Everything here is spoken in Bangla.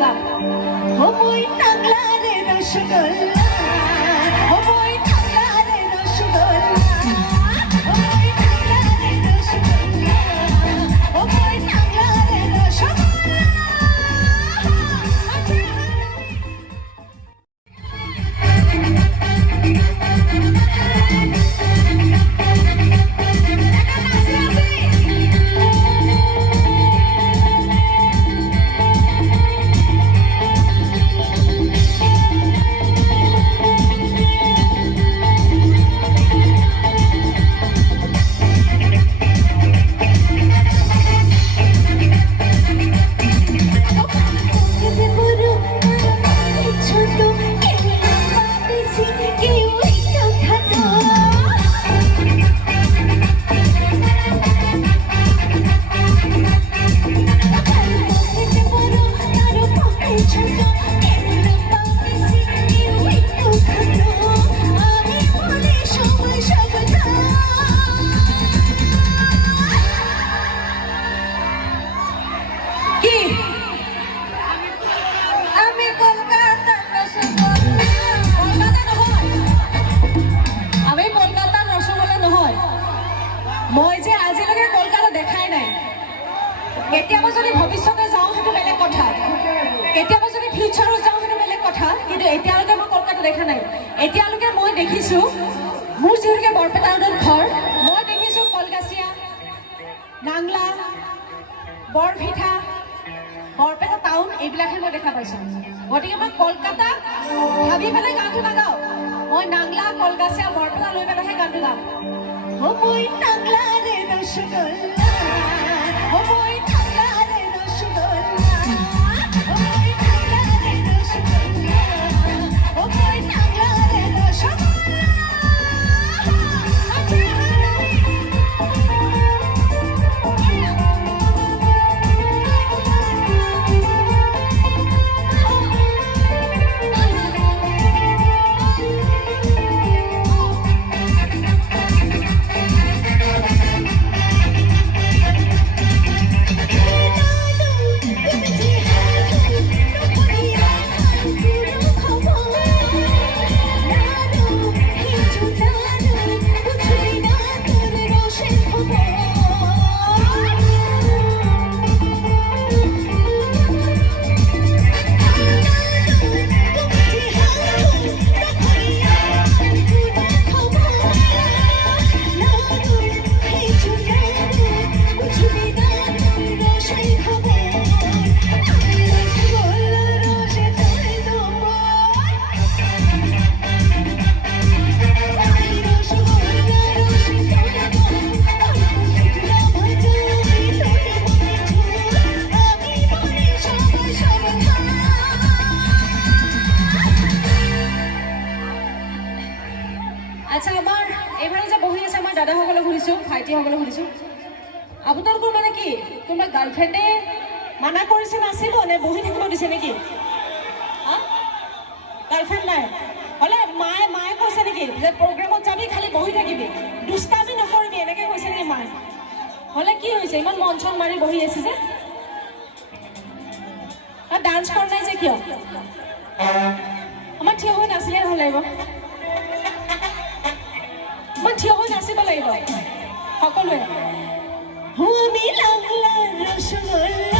গাম ও মই কেতিয়াবা যদি ভৱিষ্যতে যাওঁ সেইটো বেলেগ কথা। কেতিয়াবা যদি ফিউচাৰত যাওঁ সেইটো বেলেগ কথা। কিন্তু এতিয়ালৈকে মই কলকাতা দেখা নাই। এতিয়ালৈকে মই দেখিছোঁ, মোৰ যিহেতুকে বৰপেটা ৰোডত ঘৰ, মই দেখিছোঁ কলগাছিয়া, নাংলা বৰভিঠা বৰপেটা টাউন, এইবিলাকহে মই দেখা পাইছোঁ। গতিকে মই কলকাতা ভাবি পেলাই গানটো নাগাওঁ। মই নাংলা, কলগাছিয়া, বৰপেটা লৈ পেলাইহে গানটো গাম ও মই নাংলাৰে ৰসগোল্লা আচ্ছা আমাৰ এইফালে যে বহি আছে, আমাৰ দাদাসকলক সুধিছোঁ ভাইটিসকলক সুধিছোঁ আপোনালোকৰ মানে কি? কোনোবা গাৰ্লফ্ৰেণ্ডে মানা কৰিছে নাচিব নে বহি থাকিব দিছে নেকি? গাৰ্লফ্ৰেণ্ড নাই। হ'লে মায়ে মায়ে কৈছে নেকি যে প্ৰগ্ৰেমত যাবি, খালি বহি থাকিবি। দুষ্টামি নকৰিবি, এনেকৈ কৈছে নেকি মায়ে। হ'লে কি হৈছে? ইমান মন চন মাৰি বহি আছে যে। ডান্স কৰা নাই যে কিয়? আমাৰ থিয় হৈ নাচিলে ভালো লাগিব সকলোৱে আমি লাগলা ৰসগোল্লা